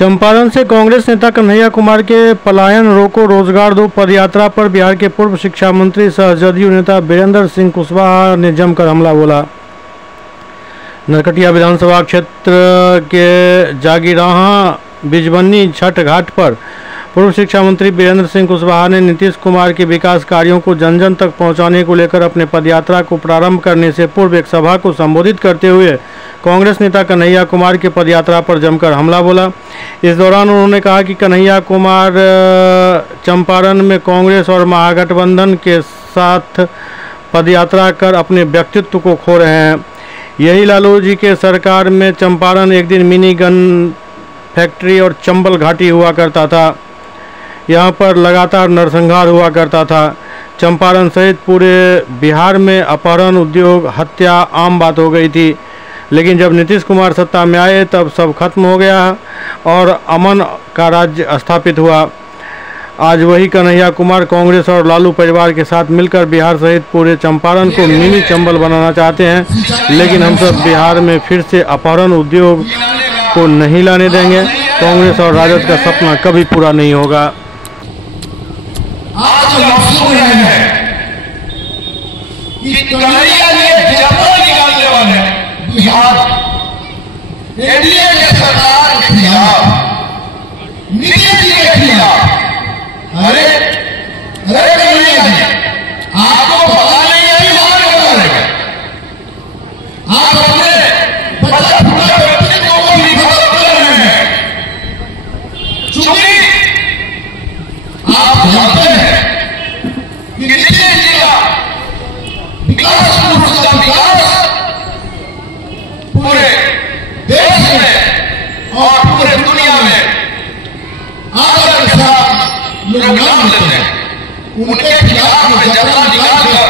चंपारण से कांग्रेस नेता कन्हैया कुमार के पलायन रोको रोजगार दो पदयात्रा पर बिहार के पूर्व शिक्षा मंत्री सह जदयू नेता वीरेंद्र सिंह कुशवाहा ने जमकर हमला बोला। नरकटिया विधानसभा क्षेत्र के जागीराहा बिजबन्नी छठ घाट पर पूर्व शिक्षा मंत्री वीरेंद्र सिंह कुशवाहा ने नीतीश कुमार के विकास कार्यों को जन जन तक पहुंचाने को लेकर अपने पदयात्रा को प्रारंभ करने से पूर्व एक सभा को संबोधित करते हुए कांग्रेस नेता कन्हैया कुमार के पदयात्रा पर जमकर हमला बोला। इस दौरान उन्होंने कहा कि कन्हैया कुमार चंपारण में कांग्रेस और महागठबंधन के साथ पदयात्रा कर अपने व्यक्तित्व को खो रहे हैं। यही लालू जी के सरकार में चंपारण एक दिन मिनी गन फैक्ट्री और चंबल घाटी हुआ करता था। यहाँ पर लगातार नरसंहार हुआ करता था। चंपारण सहित पूरे बिहार में अपहरण, उद्योग, हत्या आम बात हो गई थी। लेकिन जब नीतीश कुमार सत्ता में आए तब सब खत्म हो गया और अमन का राज्य स्थापित हुआ। आज वही कन्हैया कुमार कांग्रेस और लालू परिवार के साथ मिलकर बिहार सहित पूरे चंपारण को मिनी चंबल बनाना चाहते हैं। लेकिन हम सब बिहार में फिर से अपहरण, उद्योग को नहीं लाने देंगे। कांग्रेस और राजद का सपना कभी पूरा नहीं होगा। आज हम सुन रहे हैं कि कन्हैया जी जबरन निकालने वाले बिहार एनडीए के सरकार के खिलाफ, नीतीश जी के खिलाफ। अरे कन्हैया जी, आपको पता नहीं है बिहार में क्या रहेगा। आप अपने बच्चा फूटा व्यक्तित्व को निखार कर रहे हैं, चूंकि आप जानते हैं कि नीतीश जी का विकास, पुरुष का विकास पूरे देश में और पूरे दुनिया में आदर के साथ लोग नाम लेते हैं। उनके खिलाफ में जबरन निकालकर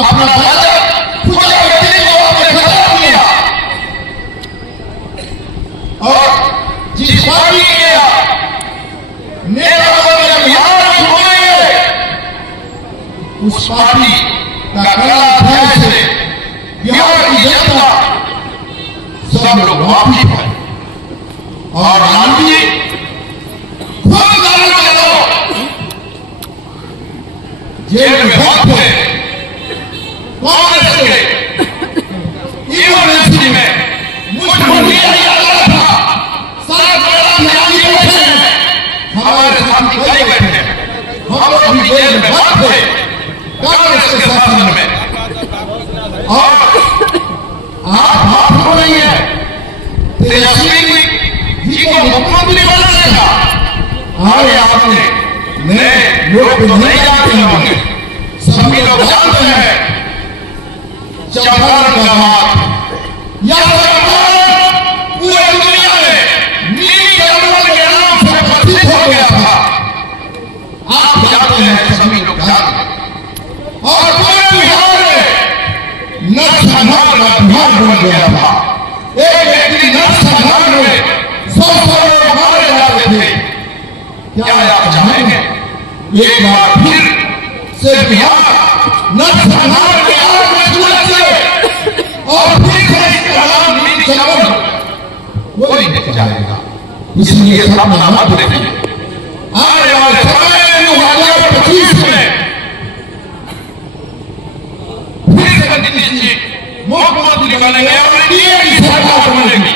अपना बजट पूरा व्यक्तित्व को आपने खत्म किया और जिस पार्टी के नेता बिहार में घूमेंगे उस पार्टी का कड़ा अभ्यास से बिहार की जनता सब लोग वापसी पाए। और लालू जी खुद जेल में वक्त थे, कांग्रेस के इमरजेंसी में मुख्यमंत्री था, सारा बड़ा ध्यान बैठे हैं, हमारे साथी कई बैठे हैं, हम लोग भी जेल में वक्त थे कांग्रेस के शासन में। और आप हाथ हो रही है तेजस्वी जी को मुख्यमंत्री बनाने का। अरे आपने नए लोग तो नहीं जानते होंगे, सभी लोग जानते हैं चंपारण का बात या पूरे दुनिया में नीली चंबल के नाम से प्रसिद्ध हो गया था। आप जानते हैं, सभी लोग जानते हैं। और पूरे बिहार में नरसंहार का बिहार बन गया था। एक व्यक्ति नरसंहार में 100 लोग मारे जाते थे। क्या आप चाहेंगे एक बार फिर से बिहार नरसंहार के आग में झुलसे और फिर से इसका नाम नीली चंबल कोई नहीं जाएगा। इसलिए सपना मत देखिए। आने वाले समय में 2025 में फिर से नीतीश जी मुख्यमंत्री बनेंगे और एनडीए की सरकार बनेगी।